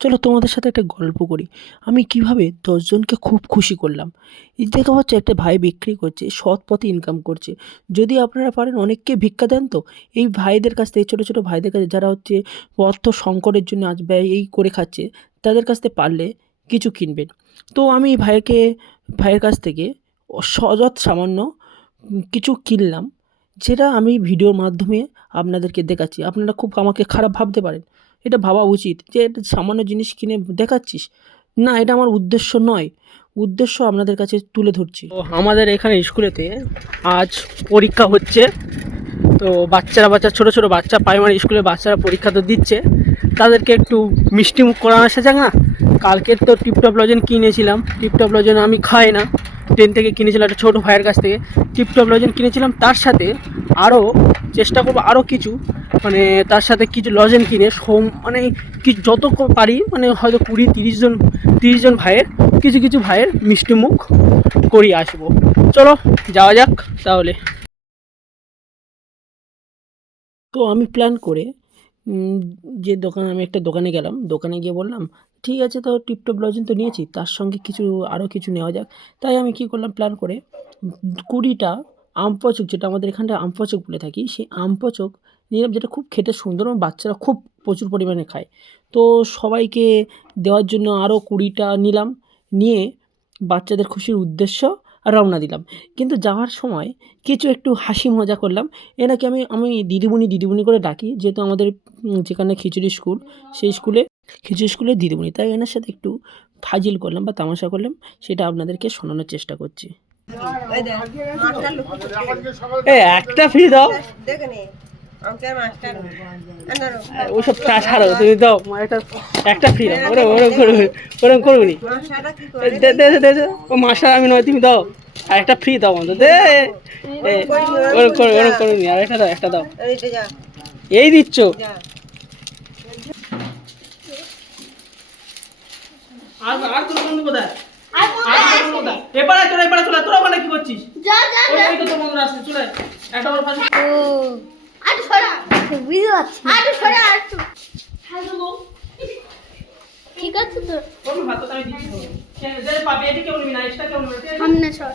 চলো তোমাদের সাথে একটা গল্প করি। আমি কীভাবে দশজনকে খুব খুশি করলাম। দেখা হচ্ছে একটা ভাই বিক্রি করছে, সৎ পথে ইনকাম করছে। যদি আপনারা পারেন অনেককে ভিক্ষা দেন তো। এই ভাইদের কাছ থেকে, ছোটো ছোটো ভাইদের কাছে যারা হচ্ছে অর্থ সংকটের জন্য আজ ব্যয় এই করে খাচ্ছে, তাদের কাছ থেকে পারলে কিছু কিনবেন। তো আমি ভাইকে, ভাইয়ের কাছ থেকে সযৎ সামান্য কিছু কিনলাম। যেটা আমি ভিডিওর মাধ্যমে আপনাদেরকে দেখাচ্ছি। আপনারা খুব আমাকে খারাপ ভাবতে পারেন। এটা ভাবা উচিত যে এটা সামান্য জিনিস কিনে দেখাচ্ছিস। না, এটা আমার উদ্দেশ্য নয়। উদ্দেশ্য আপনাদের কাছে তুলে ধরছি। তো আমাদের এখানে স্কুলেতে আজ পরীক্ষা হচ্ছে। তো বাচ্চারা বাচ্চা, ছোটো ছোটো বাচ্চা প্রাইমারি স্কুলে বাচ্চারা পরীক্ষা তো দিচ্ছে। তাদেরকে একটু মিষ্টিমুখ করানো আসা যাক না? কালকের তো টিপটপ লজেন কিনেছিলাম। টিপটপ লজেন আমি খাই না। ট্রেন থেকে কিনেছিলাম, একটা ছোটো ভাইয়ের কাছ থেকে টিপটপ লজেন কিনেছিলাম, তার সাথে আরও চেষ্টা করব আরও কিছু মানে তার সাথে কিছু লজেন কিনে, সোম মানে কি যত পারি মানে হয়তো কুড়ি, তিরিশ জন তিরিশ জন ভাইয়ের, কিছু কিছু ভাইয়ের মিষ্টি মুখ করিয়ে আসব। চলো, যাওয়া যাক তাহলে। তো আমি প্ল্যান করে যে দোকান, আমি একটা দোকানে গেলাম, দোকানে গিয়ে বললাম, ঠিক আছে তো, টিপটপ লজেন তো নিয়েছি, তার সঙ্গে কিছু আরও কিছু নেওয়া যাক। তাই আমি কী করলাম প্ল্যান করে কুড়িটা আমপচক যেটা আমাদের এখানটা আমপচক বলে থাকি, সেই আমপচক নিলাম, যেটা খুব খেতে সুন্দর এবং বাচ্চারা খুব প্রচুর পরিমাণে খায়। তো সবাইকে দেওয়ার জন্য আরও কুড়িটা নিলাম, নিয়ে বাচ্চাদের খুশির উদ্দেশ্য রওনা দিলাম। কিন্তু যাওয়ার সময় কিছু একটু হাসি মজা করলাম। এনাকে আমি আমি দিদিমণি দিদিমণি করে ডাকি যেহেতু আমাদের যেখানে খিচুড়ি স্কুল সেই স্কুলে খিচুড়ি স্কুলে দিদিমণি। তাই এনার সাথে একটু ফাজিল করলাম বা তামাশা করলাম সেটা আপনাদেরকে শোনানোর চেষ্টা করছি। একটা ফ্রি দাও। ওসব তা ছাড়ো তুমি দাও। একটা একটা ফ্রি দাও ওরম ওরম করবি ওরম করবি নি। দে দে দে দে। ও মাস্টার আমি নয় তুমি দাও। আর একটা ফ্রি দাও অন্তত দে। ওরম করো ওরম করো নি। আর একটা দাও একটা দাও। এই দিচ্ছ? আর আর তোর বন্ধু কোথায়? আর তোর বন্ধু কোথায়? এপারে চলে তোরা ওখানে কি করছিস? যা যা ওই ওই তো তোর বন্ধুরা আসছে চলে একটা ওর আটু সরা বুঝতে পারছি আটু সরা আটু ঠিক আছে তো পাবে? সামনে সর।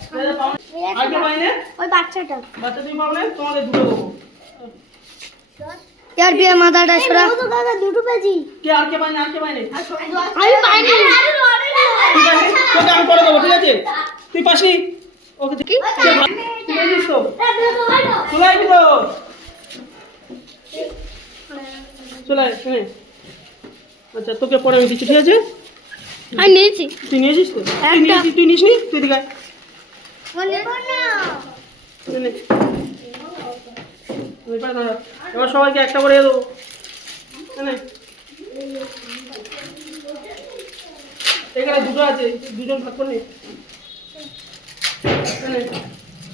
আর? ওই বাচ্চাটা বাচ্চা তুমি পাও না তোমাদের দুটো দেবো সরা তো দাদা দুটো পেয়েছি কে আর কে পাই আর কে পাই না আমি পাসনি? তোকে দেবো ঠিক আছে তুই পাসনি ওকে। কি তুই পেয়েছিস তো চলে ভিতর চলে আয় শুনে। আচ্ছা তোকে পরে আমি দিচ্ছি ঠিক আছে? আমি নিয়েছি। তুই নিয়েছিস তো? তুই। নিয়েছিস তুই নিসনি তুই দিকে। এবার সবাইকে একটা করে দেবো। এখানে দুটো আছে। দুজন ভাগ করে নে।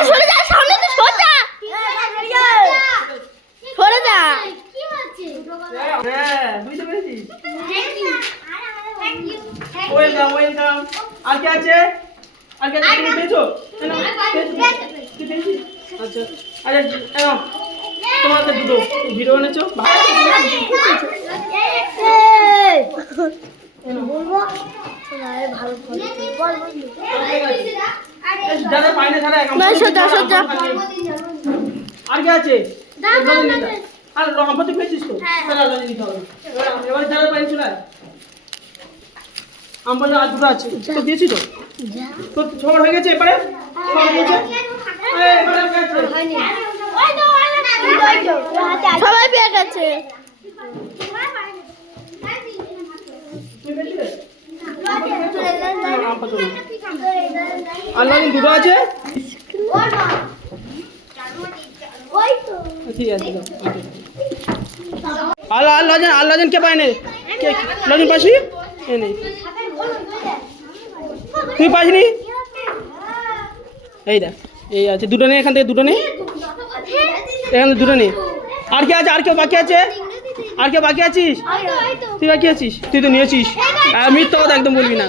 সরে যা সামনে তো সরে যা। হ্যাঁ, welcome. আর কে আছে? আর কে আছে? তুমি পেয়েছ? আচ্ছা। আরে, তোমার দুটো ভিডিও এনেছো? ভালো যারা পাইনি তারা না, সোজা, সোজা। আর কে আছে? আর রহমতি পেয়েছিস তো? তাহলে আর হবে। এবার- যারা পাইনি চলে আয়। আর দুটো আছে। তো দিয়েছি তো? তো সবার হয়ে গেছে এবারে? হয়ে হয়ে। সবাই পেয়ে গেছে। আম পাতা আর দুটো আছে? ঠিক আছে। আল্লাহ আল্লাহ আল্লাহ কে পায় নে। কে লজন পাসি এ নেই তুই পাসনি এই দেখ এই আছে দুটো নেই এখান থেকে দুটো নেই এখান থেকে দুটো নেই আর কে আছে আর কেউ বাকি আছে? আর কেউ বাকি আছিস? তুই বাকি আছিস? তুই তো নিয়েছিস। আর মিথ্যা কথা একদম বলবি না।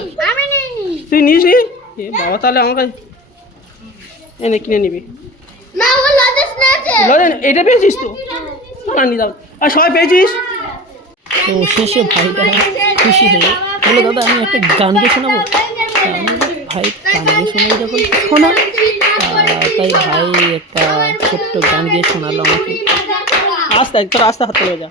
তুই নিস নি? এ বাবা তাহলে আমার কাছে এনে কিনে নিবি। এটা পেয়েছিস তো? আর নি দাও। আর সবাই পেয়েছিস? তো শেষে ভাইটা খুশি হয়ে বলে দাদা আমি একটা গান গিয়ে শোনাবো? আমি ভাই গান গিয়ে শোনাই যখন? শোনা। তাই ভাই একটা ছোট্ট গান গিয়ে শোনালো আমাকে। আস্তে তোর আস্তে হাত যা।